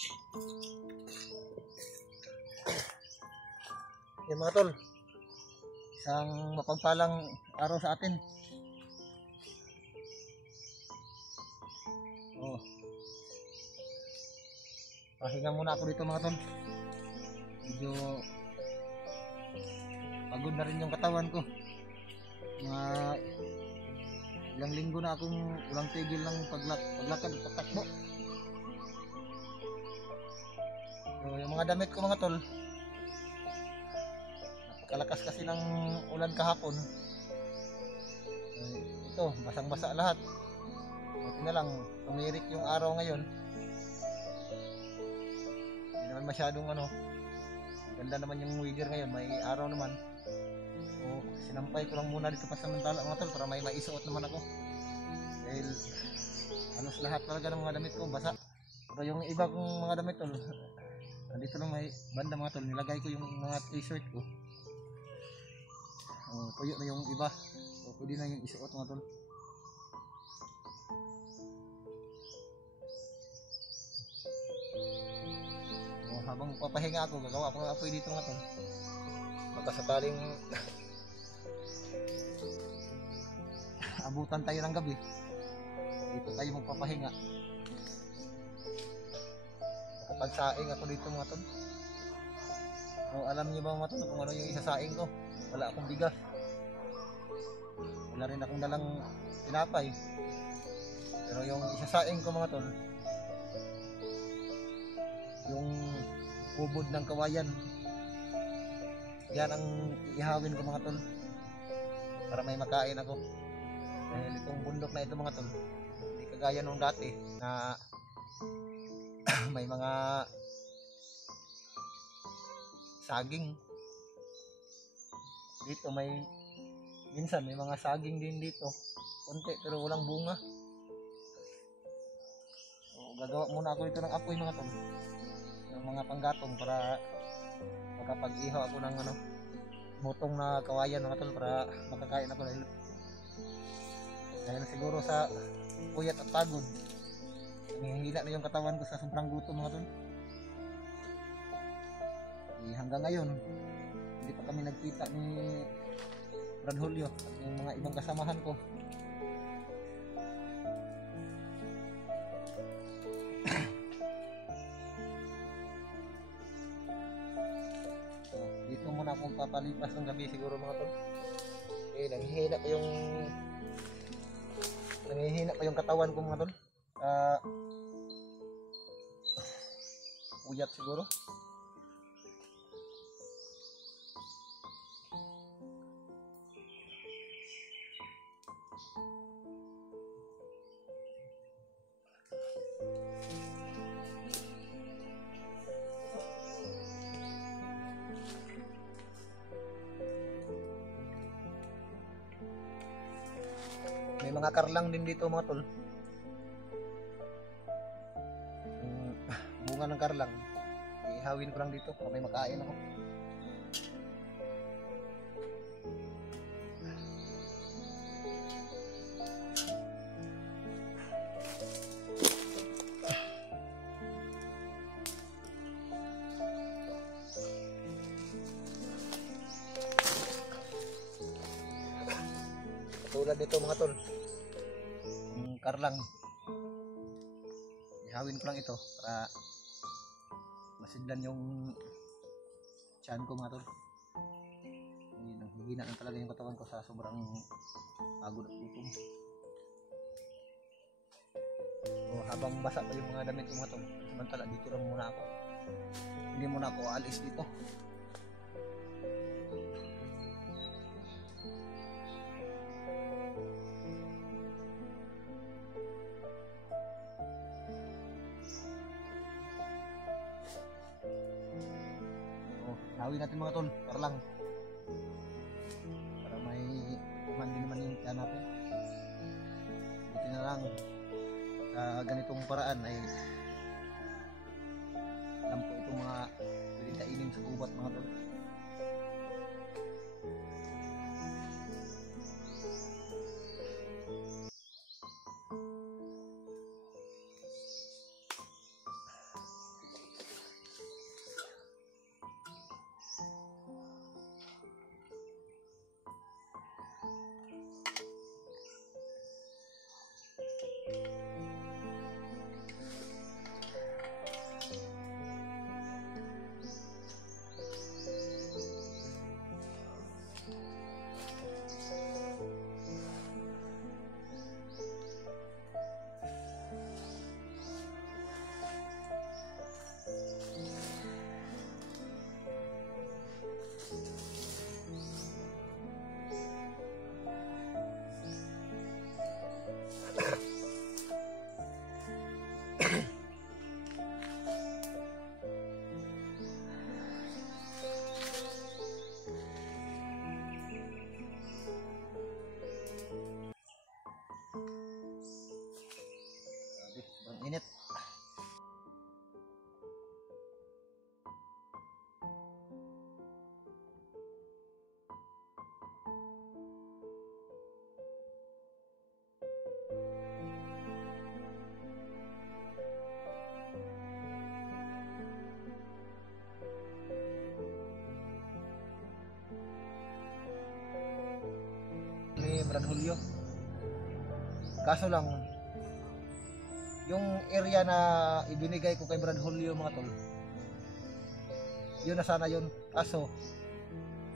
Yan mga tol, isang mapagpalang araw sa atin. Pahinga muna ako dito mga tol. Medyo pagod na rin yung katawan ko. Mga ilang linggo na akong walang tigil ng paglakad at patakbo. So, yung mga damit ko mga tol, napakalakas kasi ng ulan kahapon. Ito, basang-basa lahat. Buti na lang, tumirik yung araw ngayon. Hindi naman masyadong ganda naman yung weather ngayon, may araw naman. So, sinampay ko lang muna dito pasamantala mga tol para may maisuot naman ako. Dahil halos lahat talaga ng mga damit ko basa. Pero yung iba kong mga damit tol, nandito lang may banda mga tol, nilagay ko yung mga t-shirt ko. Tuyo na yung iba. So, pwede na yung isuot mga tol. Habang papahinga ako, gagawa ako ng apoy dito nga tol. Baka sakaling abutan tayo ng gabi, dito tayo magpapahinga. Nakapagsaing ako dito mga tol. So, alam niyo ba mga tol kung ano yung isasaing ko? Wala akong bigas. Wala rin akong dalang tinapay. Pero yung isasaing ko mga tol, yung kubod ng kawayan, yan ang ihawin ko mga tol para may makain ako. Dahil itong bundok na ito mga tol, hindi kagaya nung dati na may mga saging dito. Minsan may mga saging din dito, konti pero walang bunga. So, gagawa muna ako dito ng apoy mga tol, ng mga panggatong para makapag-ihaw ako ng butong na kawayan mga tol para makakain ako. Dahil siguro sa puyat at pagod, hihina na yung katawan ko sa sobrang gutom mga tol. Hanggang ngayon hindi pa kami nagkita ni Brad Julio at yung mga ibang kasamahan ko. Dito muna akong papalipas ng gabi siguro mga tol. Nanghihina pa yung katawan ko mga tol. Uyat siguro. May mga karlang din dito mga tol. Bunga ng karlang, ihawin ko lang dito para may makain ako. Tulad nito mga tol, yung karlang, ihawin ko lang ito para masiglan yung tiyan ko mga tol. Hihina na talaga yung katawan ko sa sobrang pagod at gutom. So, habang basa pa yung mga damit ko mga tol, samantala dito lang muna ako, hindi muna ako aalis dito. Hawin natin mga tol, para may kuman din naman yung tiyan natin. Buti na lang sa ganitong paraan ay alam ko itong mga pwedeng kainin sa gubat mga tol. Brad Julio. Kaso lang, yung area na ibinigay ko kay Brad Julio mga tol, yun na sana yun. Kaso,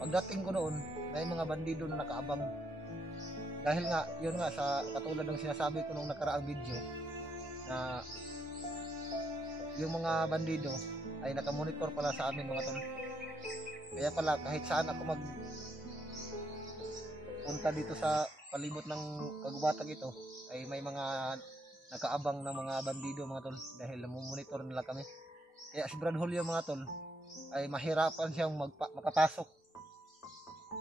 pagdating ko noon, may mga bandido na nakaabang. Dahil nga, yun nga, sa katulad ng sinasabi ko nung nakaraang video, na yung mga bandido ay nakamonitor pala sa amin mga tol. Kaya pala, kahit saan ako punta dito sa palibot ng kagubatan ito, ay may mga nakaabang ng mga bandido mga tol, dahil namumonitor nila kami. Kaya si Brad Julio mga tol ay mahirapan siyang makapasok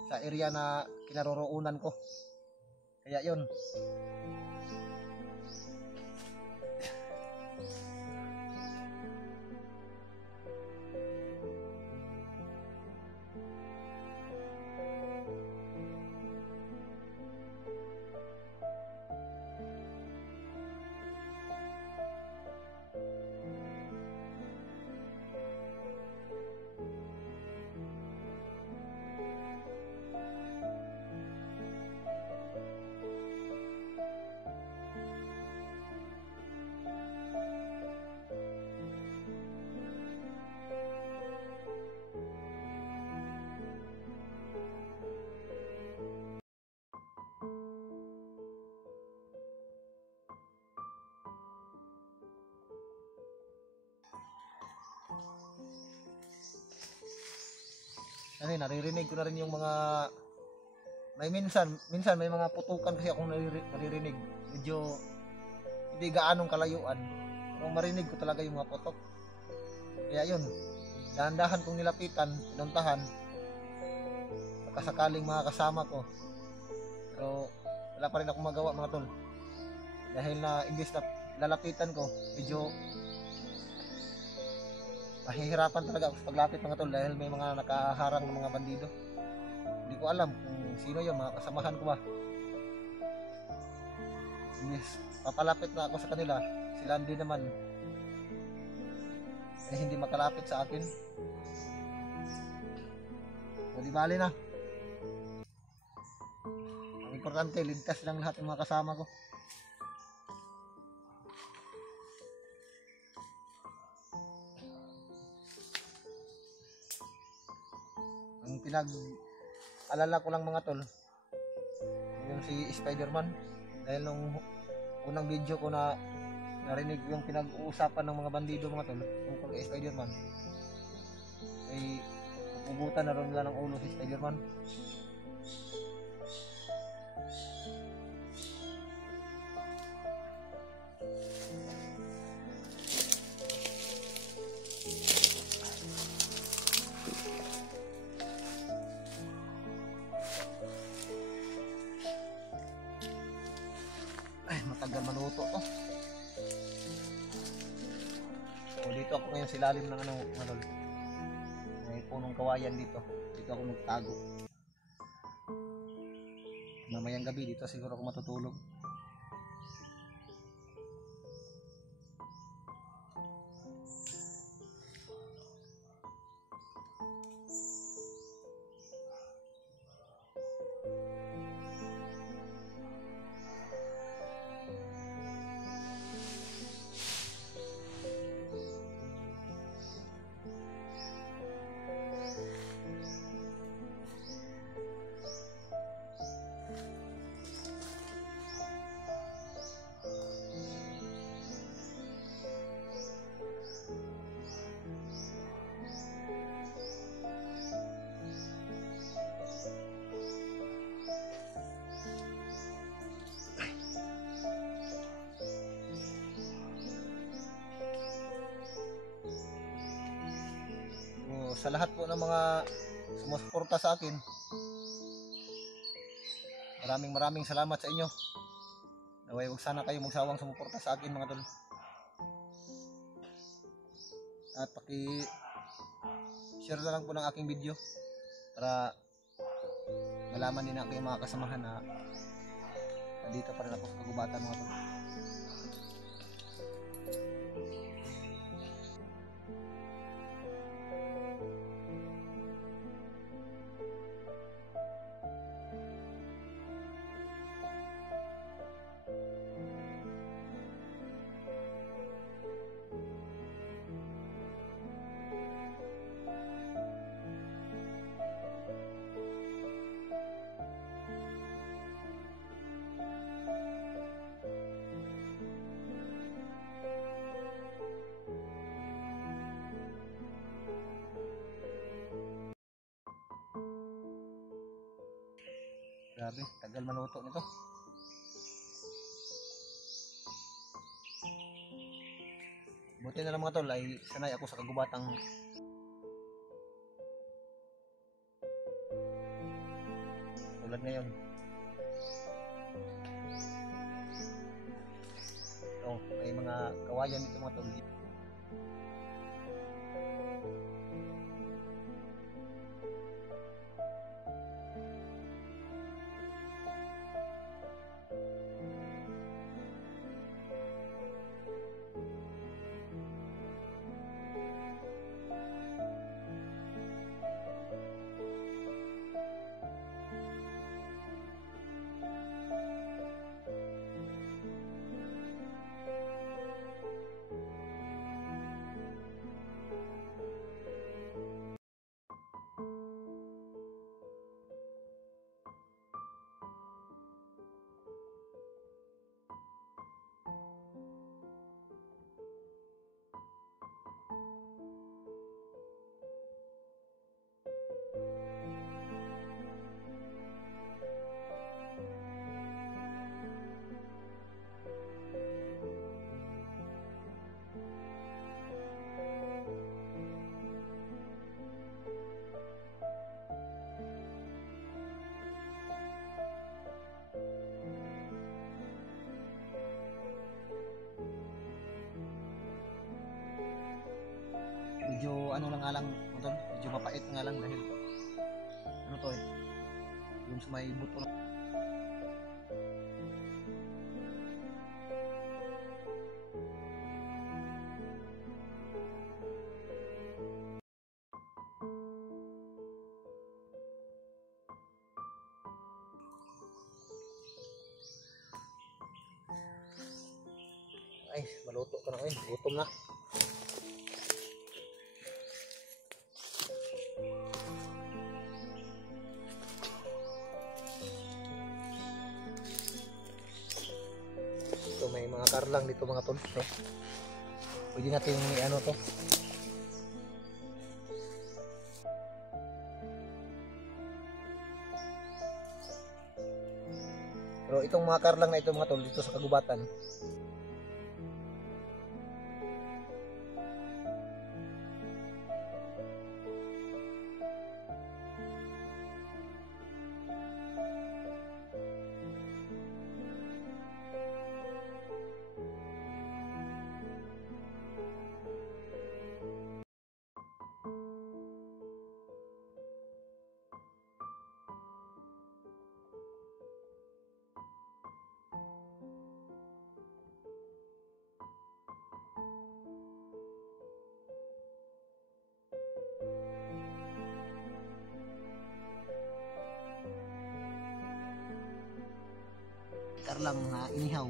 sa area na kinaroroonan ko. Kaya yun. Kasi naririnig ko na rin yung mga minsan may mga putukan kasi akong naririnig. Medyo hindi gaanong kalayuan. Pero marinig ko talaga yung mga putok. Kaya yun, dahan-dahan kong nilapitan, pinuntahan. Nakasakaling mga kasama ko. Pero wala pa rin akong magawa mga tol. Dahil na imbis na lalapitan ko, medyo mahihirapan talaga ako sa paglapit mga tol, dahil may mga nakaharang ng mga bandido. Hindi ko alam kung sino yun, mga kasamahan ko ba. Papalapit na ako sa kanila, sila din naman eh hindi makalapit sa akin. So di bali na, ang importante ligtas lang lahat ng mga kasama ko. Ang pinag-alala ko lang mga tol, yung si Spider-Man, dahil nung unang video ko na narinig yung pinag-uusapan ng mga bandido mga tol tungkol kay Spider-Man, ay pupugutan na rin nila ng ulo si Spider-Man. Matagal maluto to. So dito ako ngayon sa ilalim ng may punong kawayan dito. Dito ako magtago. Mamayang gabi dito siguro ako matutulog. Sa lahat po ng mga sumusuporta sa akin, maraming salamat sa inyo. Naway wag sana kayo magsawang sumuporta sa akin mga tol. At paki-share na lang po ng aking video para malaman din ako yung mga kasamahan na nandito pa rin ako sa kagubatan mga tol. Grabe, tagal maluto nito. Buti na lang mga tol ay sanay ako sa kagubatang tulad ngayon. Oh, may mga kawayan dito mga tol. Medyo ano lang nga lang, medyo mapait nga lang dahil ano to eh, yung sa may buto lang. Ay, maluto ka na ngayon, gutom na. So may mga karlang dito mga tol. So, pwede natin ano to. Pero itong mga karlang na ito mga tol dito sa kagubatan. Karlang na inihaw.